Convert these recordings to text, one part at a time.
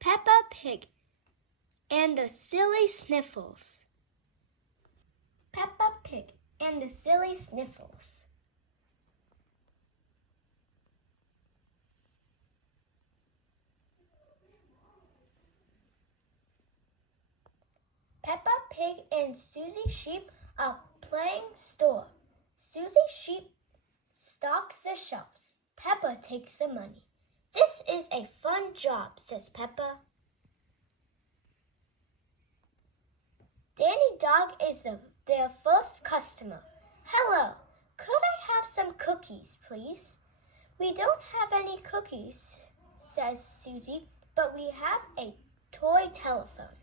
Peppa Pig and the Silly Sniffles. Peppa Pig and the Silly Sniffles. Peppa Pig and Susie Sheep are playing store. Susie Sheep stocks the shelves. Peppa takes the money. This is a fun job, says Peppa. Danny Dog is their first customer. Hello, could I have some cookies, please? We don't have any cookies, says Susie, but we have a toy telephone.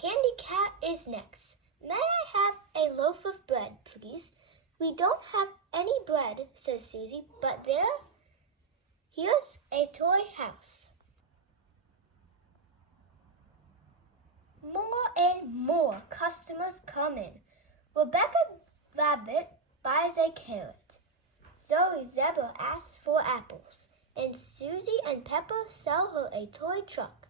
Candy Cat is next. May I have a loaf of bread, please? We don't have any bread, says Susie, but here's a toy house. More and more customers come in. Rebecca Rabbit buys a carrot. Zoe Zebra asks for apples. And Susie and Peppa sell her a toy truck.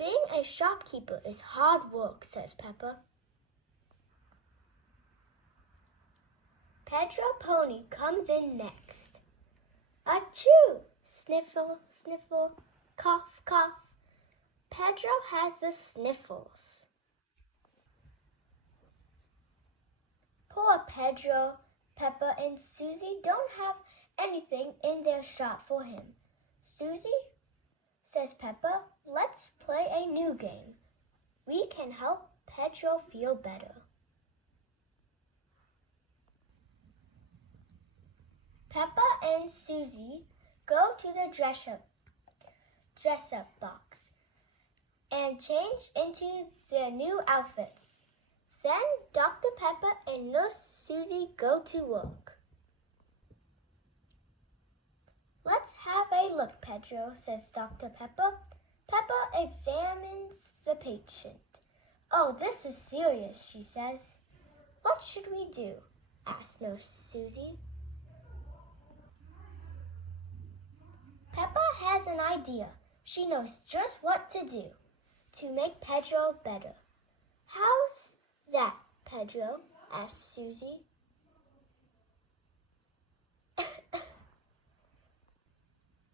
Being a shopkeeper is hard work, says Peppa. Pedro Pony comes in next. Achoo! Sniffle, sniffle, cough, cough. Pedro has the sniffles. Poor Pedro. Peppa and Susie don't have anything in their shop for him. Susie, says Peppa, let's play a new game. We can help Pedro feel better. Peppa and Susie go to the dress-up box and change into their new outfits. Then Dr. Peppa and Nurse Susie go to work. Let's have a look, Pedro, says Dr. Peppa. Peppa examines the patient. Oh, this is serious, she says. What should we do? asks Nurse Susie. Peppa has an idea. She knows just what to do to make Pedro better. How's that, Pedro? asks Susie.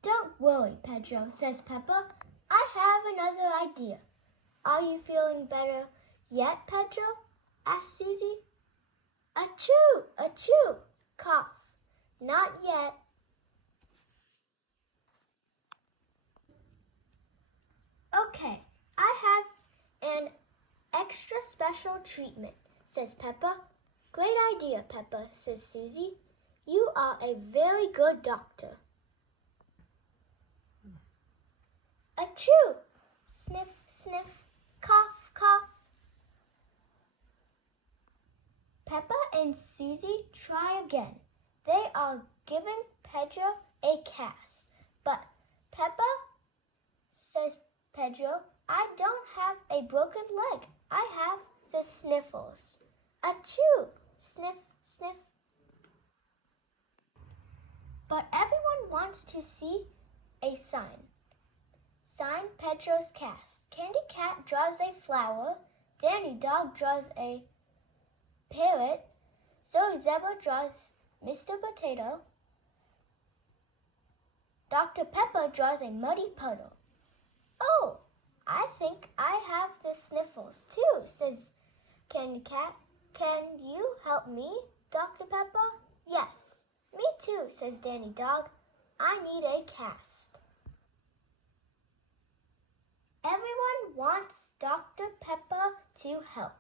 Don't worry, Pedro, says Peppa. I have another idea. Are you feeling better yet, Pedro? asks Susie. Achoo! Achoo! Cough. Not yet. Okay, I have an extra special treatment, says Peppa. Great idea, Peppa, says Susie. You are a very good doctor. Achoo! Sniff, sniff, cough, cough. Peppa and Susie try again. They are giving Pedro a cast. But Peppa, says Pedro, I don't have a broken leg. I have the sniffles. Achoo! Sniff, sniff. But everyone wants to see a sign. Sign Pedro's cast. Candy Cat draws a flower. Danny Dog draws a parrot. Zoe Zebra draws Mr. Potato. Dr. Peppa draws a muddy puddle. Oh, I think I have the sniffles too, says Candy Cat. Can you help me, Dr. Peppa? Yes, me too, says Danny Dog. I need a cast. Everyone wants Dr. Peppa to help.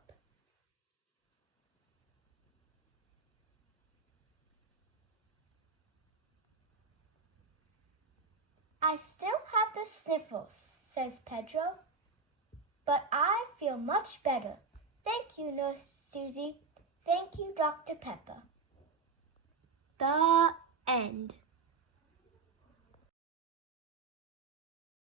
I still have the sniffles, says Pedro, but I feel much better. Thank you, Nurse Susie. Thank you, Dr. Peppa. The end.